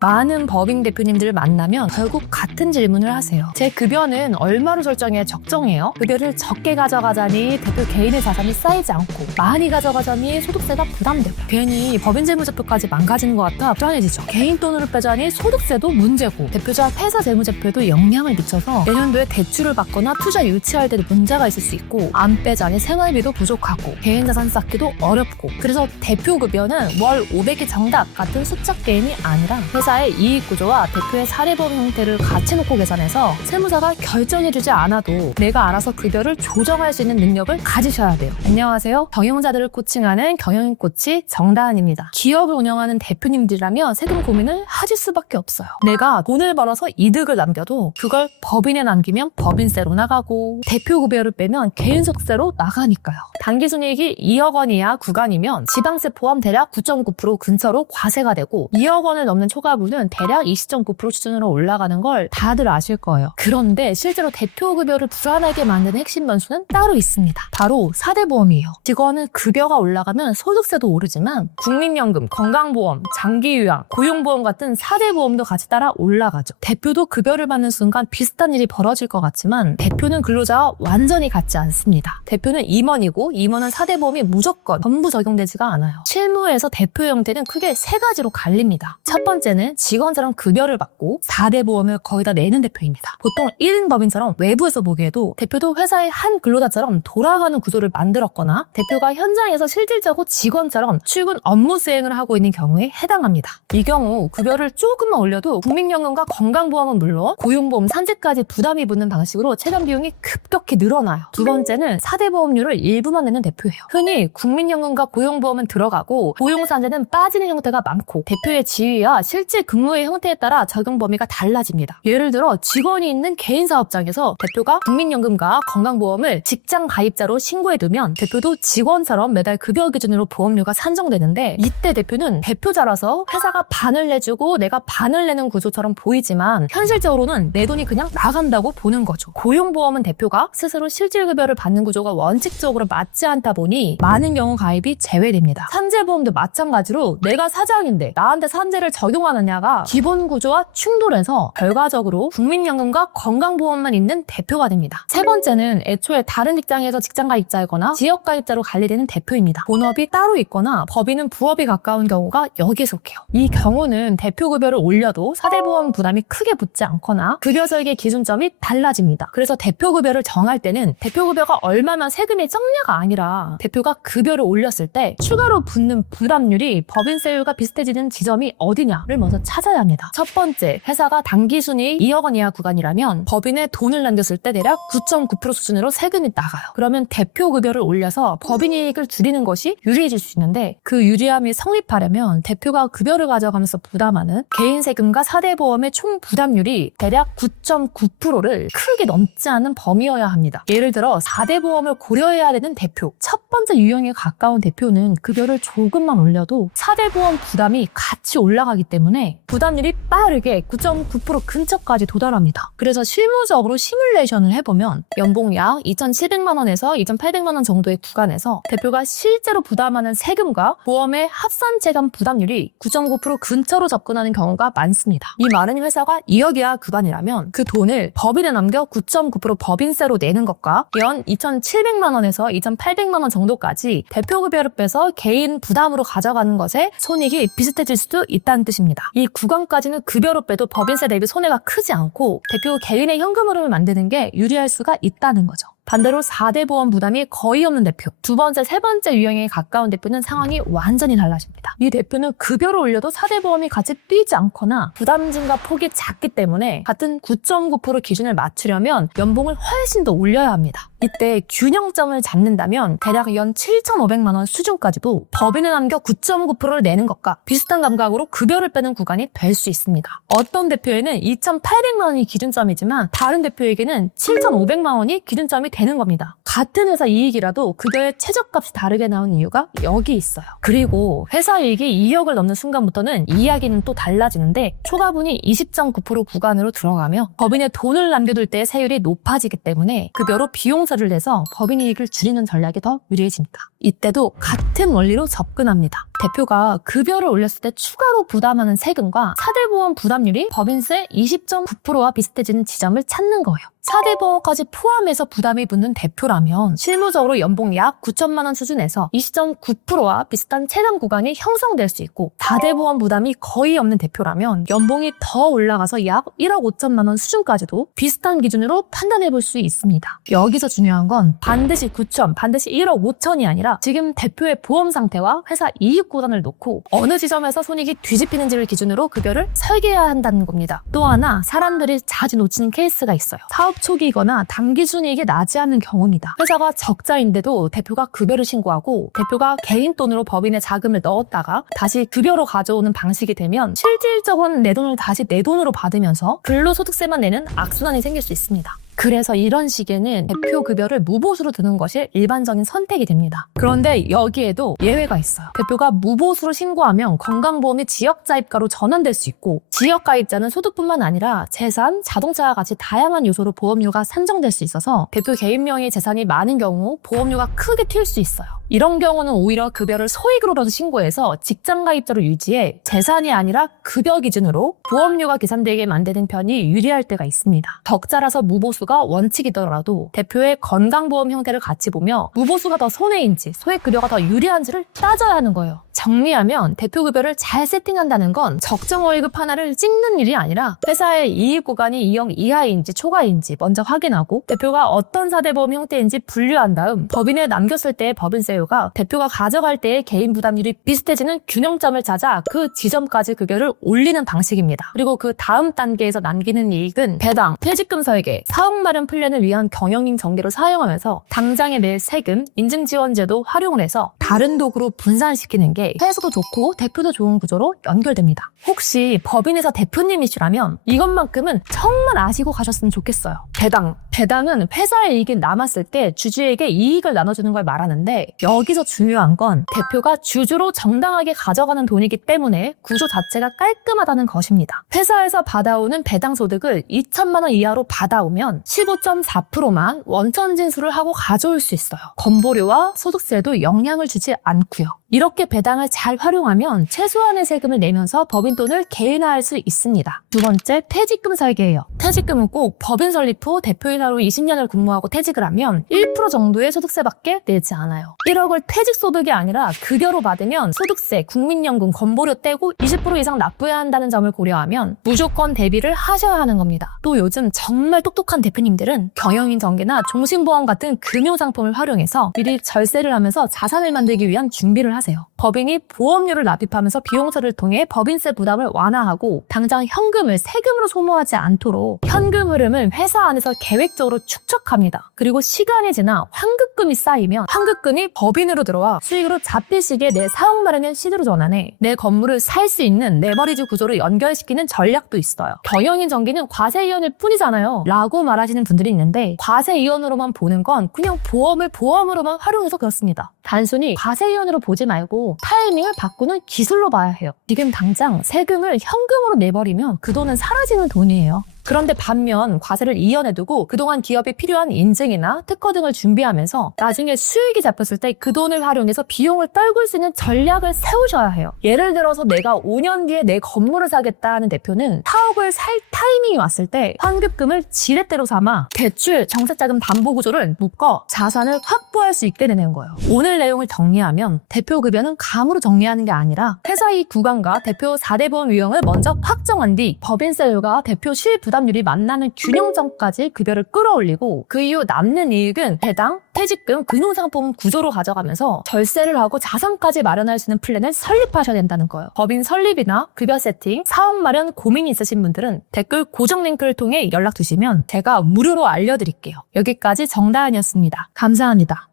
많은 법인 대표님들을 만나면 결국 같은 질문을 하세요. 제 급여는 얼마로 설정해야 적정해요? 급여를 적게 가져가자니 대표 개인의 자산이 쌓이지 않고 많이 가져가자니 소득세가 부담되고 괜히 법인 재무제표까지 망가지는 것 같아 불안해지죠. 개인 돈으로 빼자니 소득세도 문제고 대표자 회사 재무제표에도 영향을 미쳐서 내년도에 대출을 받거나 투자 유치할 때도 문제가 있을 수 있고 안 빼자니 생활비도 부족하고 개인 자산 쌓기도 어렵고 그래서 대표 급여는 월 500이 정답 같은 숫자 게임이 아니라 회사의 이익 구조와 대표의 사례보험 형태를 같이 놓고 계산해서 세무사가 결정해주지 않아도 내가 알아서 급여를 조정할 수 있는 능력을 가지셔야 돼요. 안녕하세요. 경영자들을 코칭하는 경영 코치 정다은입니다. 기업을 운영하는 대표님들이라면 세금 고민을 하실 수밖에 없어요. 내가 돈을 벌어서 이득을 남겨도 그걸 법인에 남기면 법인세로 나가고 대표 급여를 빼면 개인소득세로 나가니까요. 당기순이익이 2억 원 이하 구간이면 지방세 포함 대략 9.9% 근처로 과세가 되고 2억 원을 넘는 초과분은 대략 20.9% 수준으로 올라가는 걸 다들 아실 거예요. 그런데 실제로 대표 급여를 불안하게 만드는 핵심 변수는 따로 있습니다. 바로 4대 보험이에요. 직원은 급여가 올라가면 소득세도 오르지만 국민연금, 건강보험, 장기요양, 고용보험 같은 4대 보험도 같이 따라 올라가죠. 대표도 급여를 받는 순간 비슷한 일이 벌어질 것 같지만 대표는 근로자와 완전히 같지 않습니다. 대표는 임원이고 임원은 4대 보험이 무조건 전부 적용되지가 않아요. 실무에서 대표 형태는 크게 3가지로 갈립니다. 첫 번째는 직원처럼 급여를 받고 4대 보험을 거의 다 내는 대표입니다. 보통 1인 법인처럼 외부에서 보기에도 대표도 회사의 한 근로자처럼 돌아가는 구조를 만들었거나 대표가 현장에서 실질적으로 직원처럼 출근 업무 수행을 하고 있는 경우에 해당합니다. 이 경우 급여를 조금만 올려도 국민연금과 건강보험은 물론 고용보험, 산재까지 부담이 붙는 방식으로 체감 비용이 급격히 늘어나요. 두 번째는 4대 보험료를 일부만 내는 대표예요. 흔히 국민연금과 고용보험은 들어가고 고용산재는 빠지는 형태가 많고 대표의 지위와 실제 근무의 형태에 따라 적용 범위가 달라집니다. 예를 들어 직원이 있는 개인 사업장에서 대표가 국민연금과 건강보험을 직장 가입자로 신고해두면 대표도 직원처럼 매달 급여 기준으로 보험료가 산정되는데 이때 대표는 대표자라서 회사가 반을 내주고 내가 반을 내는 구조처럼 보이지만 현실적으로는 내 돈이 그냥 나간다고 보는 거죠. 고용보험은 대표가 스스로 실질급여를 받는 구조가 원칙적으로 맞지 않다 보니 많은 경우 가입이 제외됩니다. 산재보험도 마찬가지로 내가 사장인데 나한테 산재를 적용하느냐가 기본 구조와 충돌해서 결과적으로 국민연금과 건강보험만 있는 대표가 됩니다. 세 번째는 애초에 다른 직장에서 직장가입자이거나 지역가입자로 관리되는 대표입니다. 본업이 따로 있거나 법인은 부업이 가까운 경우가 여기에 속해요. 이 경우는 대표급여를 올려도 4대 보험 부담이 크게 붙지 않거나 급여 설계 기준점이 달라집니다. 그래서 대표급여를 정할 때는 대표급여가 얼마면 세금이 적냐가 아니라 대표가 급여를 올렸을 때 추가로 붙는 부담률이 법인세율과 비슷해지는 지점이 어디냐를 먼저 찾아야 합니다. 첫 번째, 회사가 당기순이익 2억 원 이하 구간이라면 법인에 돈을 남겼을 때 대략 9.9% 수준으로 세금이 나가요. 그러면 대표급여를 올려서 법인이익을 줄이는 것이 유리해질 수 있는데 그 유리함이 성립하려면 대표가 급여를 가져가면서 부담하는 개인세금과 4대 보험의 총 부담률이 대략 9.9%를 크게 넘지 않은 범위여야 합니다. 예를 들어 4대 보험을 고려해야 되는 대표, 첫 번째 유형에 가까운 대표는 급여를 조금만 올려도 4대 보험 부담이 같이 올라가기 때문에 부담률이 빠르게 9.9% 근처까지 도달합니다. 그래서 실무적으로 시뮬레이션을 해보면 연봉 약 2,700만 원에서 2,800만 원 정도의 구간에서 대표가 실제로 부담하는 세금과 보험의 합산체감 부담률이 9.9% 근처로 접근하는 경우가 많습니다. 이 말은 회사가 2억 이하 구간이라면 그 돈을 법인에 남겨 9.9% 법인세로 내는 것과 연 2,700만 원에서 2,800만 원 정도까지 대표급여를 빼서 개인 부담으로 가져가는 것에 손익이 비슷해질 수도 있다는 뜻입니다. 이 구간까지는 급여로 빼도 법인세 대비 손해가 크지 않고 대표 개인의 현금 흐름을 만드는 게 유리할 수가 있다는 거죠. 반대로 4대 보험 부담이 거의 없는 대표, 두 번째, 세 번째 유형에 가까운 대표는 상황이 완전히 달라집니다. 이 대표는 급여를 올려도 4대 보험이 같이 뛰지 않거나 부담 증가 폭이 작기 때문에 같은 9.9% 기준을 맞추려면 연봉을 훨씬 더 올려야 합니다. 이때 균형점을 잡는다면 대략 연 7,500만 원 수준까지도 법인에 남겨 9.9%를 내는 것과 비슷한 감각으로 급여를 빼는 구간이 될 수 있습니다. 어떤 대표에는 2,800만 원이 기준점이지만 다른 대표에게는 7,500만 원이 기준점이 되는 겁니다. 같은 회사 이익이라도 급여의 최저값이 다르게 나온 이유가 여기 있어요. 그리고 회사 이익이 2억을 넘는 순간부터는 이야기는 또 달라지는데 초과분이 20.9% 구간으로 들어가며 법인에 돈을 남겨둘 때의 세율이 높아지기 때문에 급여로 비용 비용서를 내서 법인 이익을 줄이는 전략이 더 유리해집니다. 이때도 같은 원리로 접근합니다. 대표가 급여를 올렸을 때 추가로 부담하는 세금과 사대보험 부담률이 법인세 20.9%와 비슷해지는 지점을 찾는 거예요. 사대보험까지 포함해서 부담이 붙는 대표라면 실무적으로 연봉 약 9천만 원 수준에서 20.9%와 비슷한 체감 구간이 형성될 수 있고, 다대보험 부담이 거의 없는 대표라면 연봉이 더 올라가서 약 1억 5천만 원 수준까지도 비슷한 기준으로 판단해 볼 수 있습니다. 여기서 중요한 건 반드시 9천, 반드시 1억 5천이 아니라 지금 대표의 보험 상태와 회사 이익 구간을 놓고 어느 지점에서 손익이 뒤집히는지를 기준으로 급여를 설계해야 한다는 겁니다. 또 하나, 사람들이 자주 놓치는 케이스가 있어요. 사업 초기이거나 단기 순이익이 나지 않는 경우입니다. 회사가 적자인데도 대표가 급여를 신고하고 대표가 개인 돈으로 법인에 자금을 넣었다가 다시 급여로 가져오는 방식이 되면 실질적으로는 내 돈을 다시 내 돈으로 받으면서 근로소득세만 내는 악순환이 생길 수 있습니다. 그래서 이런 시기에는 대표 급여를 무보수로 드는 것이 일반적인 선택이 됩니다. 그런데 여기에도 예외가 있어요. 대표가 무보수로 신고하면 건강보험이 지역자입가로 전환될 수 있고, 지역가입자는 소득뿐만 아니라 재산, 자동차와 같이 다양한 요소로 보험료가 산정될 수 있어서 대표 개인 명의 재산이 많은 경우 보험료가 크게 튈 수 있어요. 이런 경우는 오히려 급여를 소액으로라도 신고해서 직장가입자로 유지해 재산이 아니라 급여 기준으로 보험료가 계산되게 만드는 편이 유리할 때가 있습니다. 적자라서 무보수가 원칙이더라도 대표의 건강보험 형태를 같이 보며 무보수가 더 손해인지 소액급여가 더 유리한지를 따져야 하는 거예요. 정리하면 대표 급여를 잘 세팅한다는 건 적정 월급 하나를 찍는 일이 아니라 회사의 이익 구간이 2억 이하인지 초과인지 먼저 확인하고, 대표가 어떤 사대보험 형태인지 분류한 다음 법인에 남겼을 때의 법인세율과 대표가 가져갈 때의 개인 부담률이 비슷해지는 균형점을 찾아 그 지점까지 급여를 올리는 방식입니다. 그리고 그 다음 단계에서 남기는 이익은 배당, 퇴직금 설계, 사업 마련 플랜을 위한 경영인 전개로 사용하면서 당장에 낼 세금, 인증지원제도 활용을 해서 다른 도구로 분산시키는 게 회사도 좋고 대표도 좋은 구조로 연결됩니다. 혹시 법인회사 대표님이시라면 이것만큼은 정말 아시고 가셨으면 좋겠어요. 배당은 회사의 이익이 남았을 때 주주에게 이익을 나눠주는 걸 말하는데, 여기서 중요한 건 대표가 주주로 정당하게 가져가는 돈이기 때문에 구조 자체가 깔끔하다는 것입니다. 회사에서 받아오는 배당 소득을 2천만 원 이하로 받아오면 15.4%만 원천 징수를 하고 가져올 수 있어요. 건보료와 소득세도 영향을 주지 않고요. 이렇게 배당을 잘 활용하면 최소한의 세금을 내면서 법인 돈을 개인화할 수 있습니다. 두 번째, 퇴직금 설계예요. 퇴직금은 꼭 법인 설립 후 대표이사로 20년을 근무하고 퇴직을 하면 1% 정도의 소득세밖에 내지 않아요. 1억을 퇴직소득이 아니라 급여로 받으면 소득세, 국민연금, 건보료 떼고 20% 이상 납부해야 한다는 점을 고려하면 무조건 대비를 하셔야 하는 겁니다. 또 요즘 정말 똑똑한 대표님들은 경영인 정기나 종신보험 같은 금융상품을 활용해서 미리 절세를 하면서 자산을 만들기 위한 준비를 하세요. 법인이 보험료를 납입하면서 비용서를 통해 법인세 부담을 완화하고 당장 현금을 세금으로 소모하지 않도록 현금 흐름을 회사 안에서 계획적으로 축적합니다. 그리고 시간이 지나 환급금이 쌓이면 환급금이 법인으로 들어와 수익으로 잡힐 시기에 내 사업 마련의 시드로 전환해 내 건물을 살 수 있는 레버리지 구조로 연결시키는 전략도 있어요. 경영인 정기는 과세이원일 뿐이잖아요 라고 말하시는 분들이 있는데, 과세이원으로만 보는 건 그냥 보험을 보험으로만 활용해서 그렇습니다. 단순히 과세이원으로 보지 말고 타이밍을 바꾸는 기술로 봐야 해요. 지금 당장 세금을 현금으로 내버리면 그 돈은 사라지는 돈이에요. 그런데 반면 과세를 이연해두고 그동안 기업이 필요한 인증이나 특허 등을 준비하면서 나중에 수익이 잡혔을 때 그 돈을 활용해서 비용을 떨굴 수 있는 전략을 세우셔야 해요. 예를 들어서 내가 5년 뒤에 내 건물을 사겠다 하는 대표는 사업을 살 타이밍이 왔을 때 환급금을 지렛대로 삼아 대출, 정책자금 담보구조를 묶어 자산을 확보할 수 있게 되는 거예요. 오늘 내용을 정리하면 대표 급여는 감으로 정리하는 게 아니라 회사 이익 구간과 대표 4대 보험 유형을 먼저 확정한 뒤 법인세율과 대표 실부담률이 만나는 균형점까지 급여를 끌어올리고, 그 이후 남는 이익은 배당, 퇴직금, 금융상품 구조로 가져가면서 절세를 하고 자산까지 마련할 수 있는 플랜을 설립하셔야 된다는 거예요. 법인 설립이나 급여 세팅, 사업 마련 고민이 있으신 분들은 댓글 고정 링크를 통해 연락 주시면 제가 무료로 알려드릴게요. 여기까지 정다은이었습니다. 감사합니다.